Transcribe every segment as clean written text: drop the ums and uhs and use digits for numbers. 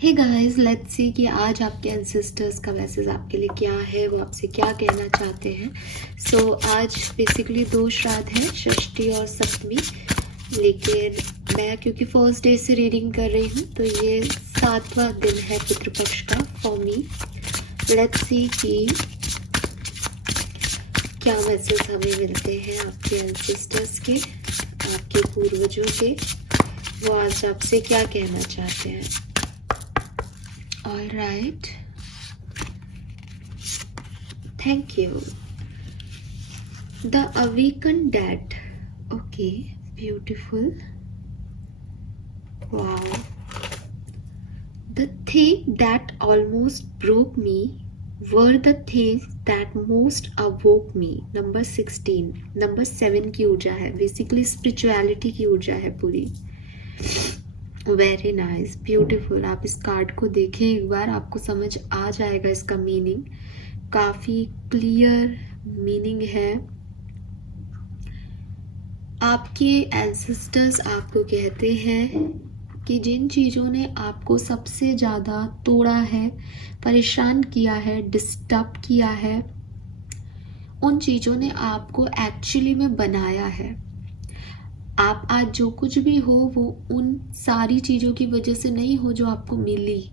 Hey guys, let's see कि आज आपके एंसेस्टर्स का मैसेज आपके लिए क्या है, वो आपसे क्या कहना चाहते हैं। सो आज बेसिकली 2 श्राद्ध हैं, षष्ठी और सप्तमी। लेकिन मैं क्योंकि फर्स्ट डे से रीडिंग कर रही हूँ तो ये 7वां दिन है पितृपक्ष का फॉर मी। लेट्स सी कि क्या मैसेज हमें मिलते हैं आपके एंसेस्टर्स के, आपके पूर्वजों के। वो आज आपसे क्या कहना चाहते हैं। All right. Thank you. The awakened dead. Okay, beautiful. Wow. The thing that almost broke me were the things that most awoke me. Number 16. Number 7 की ऊर्जा है, बेसिकली स्पिरिचुअलिटी की ऊर्जा है पूरी। Very nice, beautiful. आप इस कार्ड को देखें एक बार, आपको समझ आ जाएगा इसका मीनिंग। काफी क्लियर मीनिंग है। आपके एंसेस्टर्स आपको कहते हैं कि जिन चीज़ों ने आपको सबसे ज़्यादा तोड़ा है, परेशान किया है, डिस्टर्ब किया है, उन चीज़ों ने आपको एक्चुअली में बनाया है। आप आज जो कुछ भी हो वो उन सारी चीज़ों की वजह से नहीं हो जो आपको मिली,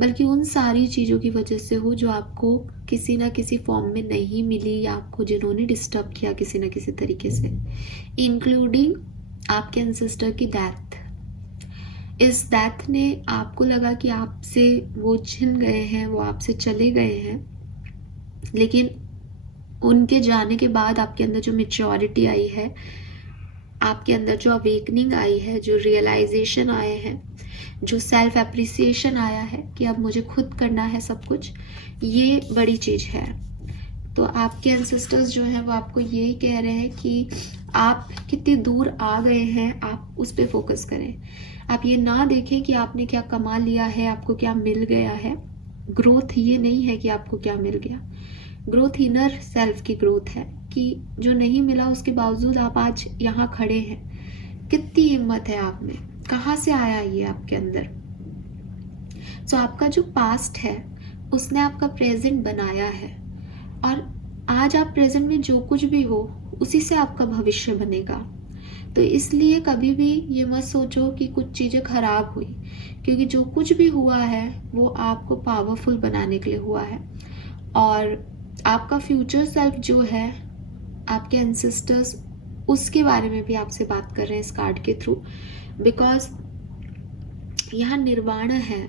बल्कि उन सारी चीज़ों की वजह से हो जो आपको किसी ना किसी फॉर्म में नहीं मिली, या आपको जिन्होंने डिस्टर्ब किया किसी ना किसी तरीके से, इंक्लूडिंग आपके एंसेस्टर की डेथ। इस डेथ ने आपको लगा कि आपसे वो छिन गए हैं, वो आपसे चले गए हैं, लेकिन उनके जाने के बाद आपके अंदर जो मैच्योरिटी आई है, आपके अंदर जो अवेकनिंग आई है, जो रियलाइजेशन आए हैं, जो सेल्फ एप्रिसिएशन आया है कि अब मुझे खुद करना है सब कुछ, ये बड़ी चीज़ है। तो आपके एंसेस्टर्स जो हैं वो आपको यही कह रहे हैं कि आप कितनी दूर आ गए हैं, आप उस पर फोकस करें। आप ये ना देखें कि आपने क्या कमा लिया है, आपको क्या मिल गया है। ग्रोथ ये नहीं है कि आपको क्या मिल गया, ग्रोथ इनर सेल्फ की ग्रोथ है कि जो नहीं मिला उसके बावजूद आप आज यहाँ खड़े हैं। कितनी हिम्मत है आप में, कहाँ से आया ये आपके अंदर। सो आपका जो पास्ट है उसने आपका प्रेजेंट बनाया है, और आज आप प्रेजेंट में जो कुछ भी हो उसी से आपका भविष्य बनेगा। तो इसलिए कभी भी ये मत सोचो कि कुछ चीज़ें खराब हुई, क्योंकि जो कुछ भी हुआ है वो आपको पावरफुल बनाने के लिए हुआ है। और आपका फ्यूचर सेल्फ जो है, आपके एंसेस्टर्स, उसके बारे में भी आपसे बात कर रहे हैं इस कार्ड के थ्रू। बिकॉज यहाँ निर्वाण है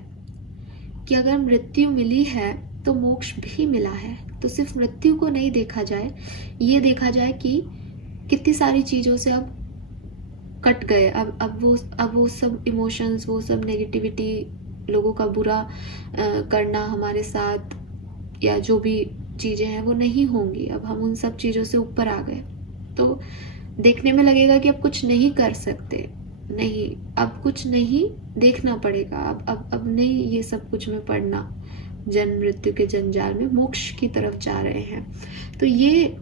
कि अगर मृत्यु मिली है तो मोक्ष भी मिला है। तो सिर्फ मृत्यु को नहीं देखा जाए, ये देखा जाए कि कितनी सारी चीज़ों से अब कट गए। अब वो सब इमोशंस, वो सब नेगेटिविटी, लोगों का बुरा करना हमारे साथ, या जो भी चीज़ें हैं वो नहीं होंगी। अब हम उन सब चीज़ों से ऊपर आ गए। तो देखने में लगेगा कि अब कुछ नहीं कर सकते, नहीं, अब कुछ नहीं देखना पड़ेगा, अब नहीं ये सब कुछ में पड़ना, जन्म मृत्यु के जंजाल में मोक्ष की तरफ जा रहे हैं। तो ये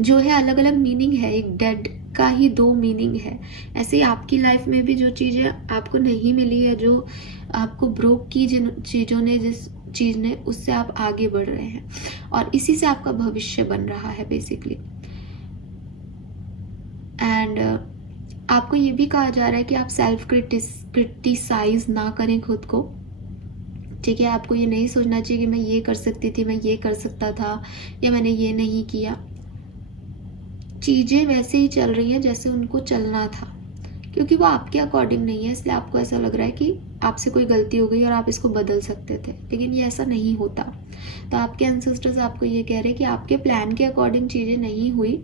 जो है अलग अलग मीनिंग है, एक डेड का ही 2 मीनिंग है। ऐसे ही आपकी लाइफ में भी जो चीज़ें आपको नहीं मिली है, जो आपको ब्रोक की जिन चीज़ों ने, जिस चीज़ ने, उससे आप आगे बढ़ रहे हैं, और इसी से आपका भविष्य बन रहा है बेसिकली। एंड आपको ये भी कहा जा रहा है कि आप सेल्फ क्रिटिसाइज ना करें खुद को। ठीक है, आपको ये नहीं सोचना चाहिए कि मैं ये कर सकती थी, मैं ये कर सकता था, या मैंने ये नहीं किया। चीज़ें वैसे ही चल रही हैं जैसे उनको चलना था, क्योंकि वो आपके अकॉर्डिंग नहीं है, इसलिए आपको ऐसा लग रहा है कि आपसे कोई गलती हो गई और आप इसको बदल सकते थे, लेकिन ये ऐसा नहीं होता। तो आपके एंसेस्टर्स आपको ये कह रहे हैं कि आपके प्लान के अकॉर्डिंग चीज़ें नहीं हुई,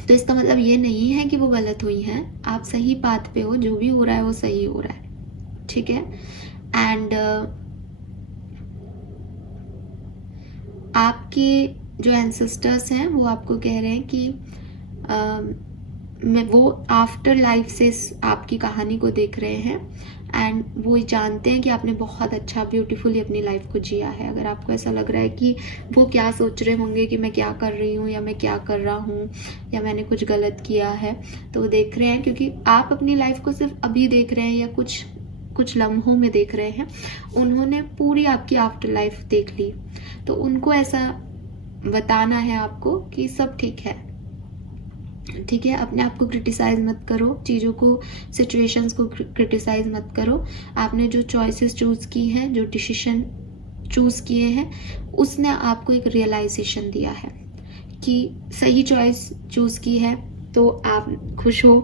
तो इसका मतलब ये नहीं है कि वो गलत हुई हैं। आप सही पाथ पे हो, जो भी हो रहा है वो सही हो रहा है। ठीक है। एंड आपके जो एंसेस्टर्स हैं वो आपको कह रहे हैं कि वो आफ्टर लाइफ से आपकी कहानी को देख रहे हैं, एंड वो जानते हैं कि आपने बहुत अच्छा ब्यूटीफुली अपनी लाइफ को जिया है। अगर आपको ऐसा लग रहा है कि वो क्या सोच रहे होंगे कि मैं क्या कर रही हूँ, या मैं क्या कर रहा हूँ, या मैंने कुछ गलत किया है, तो वो देख रहे हैं, क्योंकि आप अपनी लाइफ को सिर्फ अभी देख रहे हैं, या कुछ कुछ लम्हों में देख रहे हैं, उन्होंने पूरी आपकी आफ्टर लाइफ देख ली, तो उनको ऐसा बताना है आपको कि सब ठीक है। ठीक है, अपने आप को क्रिटिसाइज मत करो, चीज़ों को, सिचुएशंस को क्रिटिसाइज मत करो। आपने जो चॉइसेस चूज़ की हैं, जो डिसीजन चूज़ किए हैं, उसने आपको एक रियलाइजेशन दिया है कि सही चॉइस चूज़ की है तो आप खुश हो,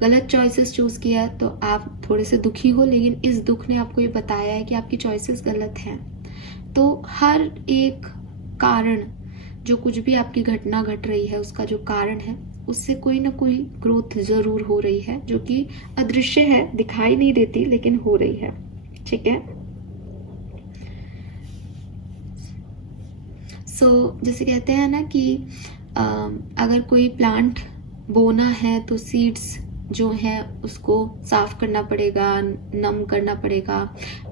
गलत चॉइसेस चूज़ किया तो आप थोड़े से दुखी हो, लेकिन इस दुख ने आपको ये बताया है कि आपकी चॉइसेस गलत हैं। तो हर एक कारण, जो कुछ भी आपकी घटना घट रही है, उसका जो कारण है, उससे कोई ना कोई ग्रोथ ज़रूर हो रही है, जो कि अदृश्य है, दिखाई नहीं देती, लेकिन हो रही है। ठीक है, जैसे कहते हैं ना कि अगर कोई प्लांट बोना है तो सीड्स जो है उसको साफ करना पड़ेगा, नम करना पड़ेगा,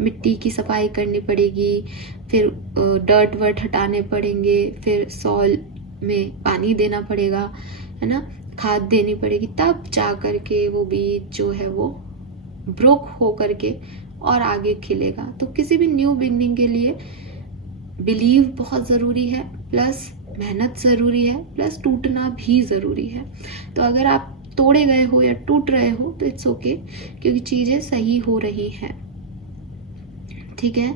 मिट्टी की सफाई करनी पड़ेगी, फिर डर्ट वर्ट हटाने पड़ेंगे, फिर सॉइल में पानी देना पड़ेगा, है ना, खाद देनी पड़ेगी, तब जा करके वो बीज जो है वो ब्रोक हो करके और आगे खिलेगा। तो किसी भी न्यू बिगनिंग के लिए बिलीव बहुत ज़रूरी है, प्लस मेहनत ज़रूरी है, प्लस टूटना भी ज़रूरी है। तो अगर आप तोड़े गए हो या टूट रहे हो तो इट्स ओके, क्योंकि चीज़ें सही हो रही हैं। ठीक है,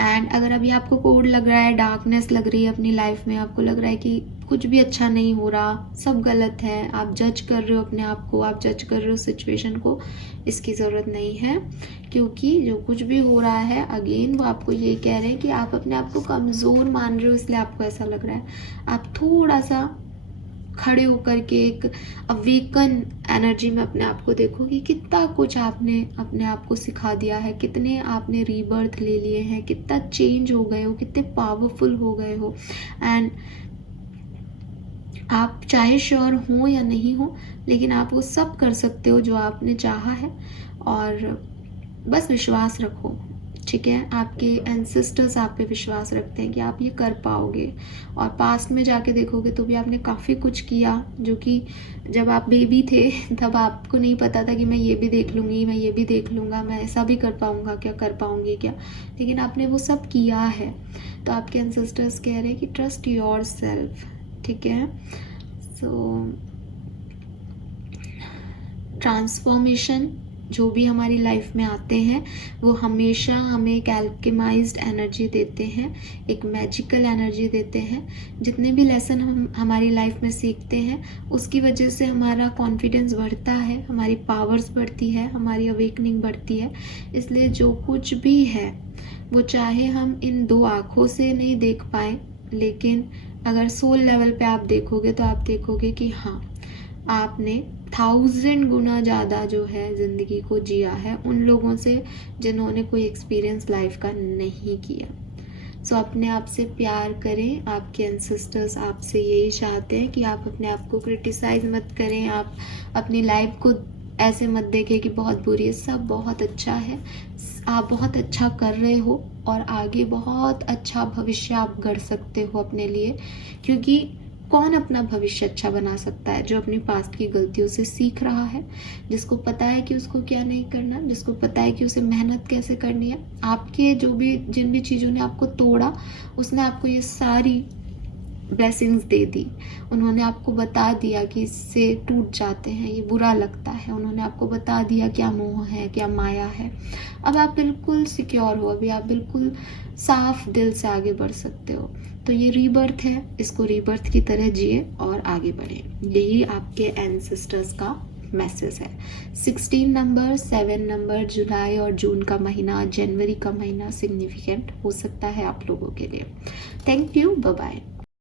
एंड अगर अभी आपको कोड लग रहा है, डार्कनेस लग रही है अपनी लाइफ में, आपको लग रहा है कि कुछ भी अच्छा नहीं हो रहा, सब गलत है, आप जज कर रहे हो अपने आप को, आप जज कर रहे हो सिचुएशन को, इसकी ज़रूरत नहीं है। क्योंकि जो कुछ भी हो रहा है, अगेन वो आपको ये कह रहे हैं कि आप अपने आप को कमज़ोर मान रहे हो, इसलिए आपको ऐसा लग रहा है। आप थोड़ा सा खड़े होकर के एक अवेकन एनर्जी में अपने आप को देखो कि कितना कुछ आपने अपने आप को सिखा दिया है, कितने आपने रीबर्थ ले लिए हैं, कितना चेंज हो गए हो, कितने पावरफुल हो गए हो। एंड आप चाहे श्योर हो या नहीं हो, लेकिन आप वो सब कर सकते हो जो आपने चाहा है, और बस विश्वास रखो। ठीक है, आपके एंसेस्टर्स आप पे विश्वास रखते हैं कि आप ये कर पाओगे, और पास्ट में जाके देखोगे तो भी आपने काफ़ी कुछ किया, जो कि जब आप बेबी थे तब आपको नहीं पता था कि मैं ये भी देख लूँगी, मैं ये भी देख लूँगा, मैं ऐसा भी कर पाऊँगा क्या, कर पाऊँगी क्या, लेकिन आपने वो सब किया है। तो आपके एंसेस्टर्स कह रहे हैं कि ट्रस्ट योर सेल्फ। ठीक है, ट्रांसफॉर्मेशन जो भी हमारी लाइफ में आते हैं वो हमेशा हमें एक एल्केमाइज्ड एनर्जी देते हैं, एक मैजिकल एनर्जी देते हैं। जितने भी लेसन हम हमारी लाइफ में सीखते हैं, उसकी वजह से हमारा कॉन्फिडेंस बढ़ता है, हमारी पावर्स बढ़ती है, हमारी अवेकनिंग बढ़ती है। इसलिए जो कुछ भी है वो चाहे हम इन 2 आँखों से नहीं देख पाए, लेकिन अगर सोल लेवल पे आप देखोगे तो आप देखोगे कि हाँ, आपने 1000 गुना ज़्यादा जो है ज़िंदगी को जिया है उन लोगों से जिन्होंने कोई एक्सपीरियंस लाइफ का नहीं किया। सो अपने आप से प्यार करें। आपके एंसेस्टर्स आपसे यही चाहते हैं कि आप अपने आप को क्रिटिसाइज़ मत करें, आप अपनी लाइफ को ऐसे मत देखें कि बहुत बुरी है, सब बहुत अच्छा है, आप बहुत अच्छा कर रहे हो और आगे बहुत अच्छा भविष्य आप गढ़ सकते हो अपने लिए। क्योंकि कौन अपना भविष्य अच्छा बना सकता है? जो अपनी पास्ट की गलतियों से सीख रहा है, जिसको पता है कि उसको क्या नहीं करना, जिसको पता है कि उसे मेहनत कैसे करनी है। आपके जिन भी चीज़ों ने आपको तोड़ा, उसने आपको ये सारी ब्लेसिंग्स दे दी। उन्होंने आपको बता दिया कि इससे टूट जाते हैं, ये बुरा लगता है। उन्होंने आपको बता दिया क्या मोह है, क्या माया है। अब आप बिल्कुल सिक्योर हो, अभी आप बिल्कुल साफ दिल से आगे बढ़ सकते हो। तो ये रीबर्थ है, इसको रीबर्थ की तरह जिए और आगे बढ़े। यही आपके एंसेस्टर्स का मैसेज है। 16 नंबर, 7 नंबर, जुलाई और जून का महीना, जनवरी का महीना सिग्निफिकेंट हो सकता है आप लोगों के लिए। Thank you, bye bye.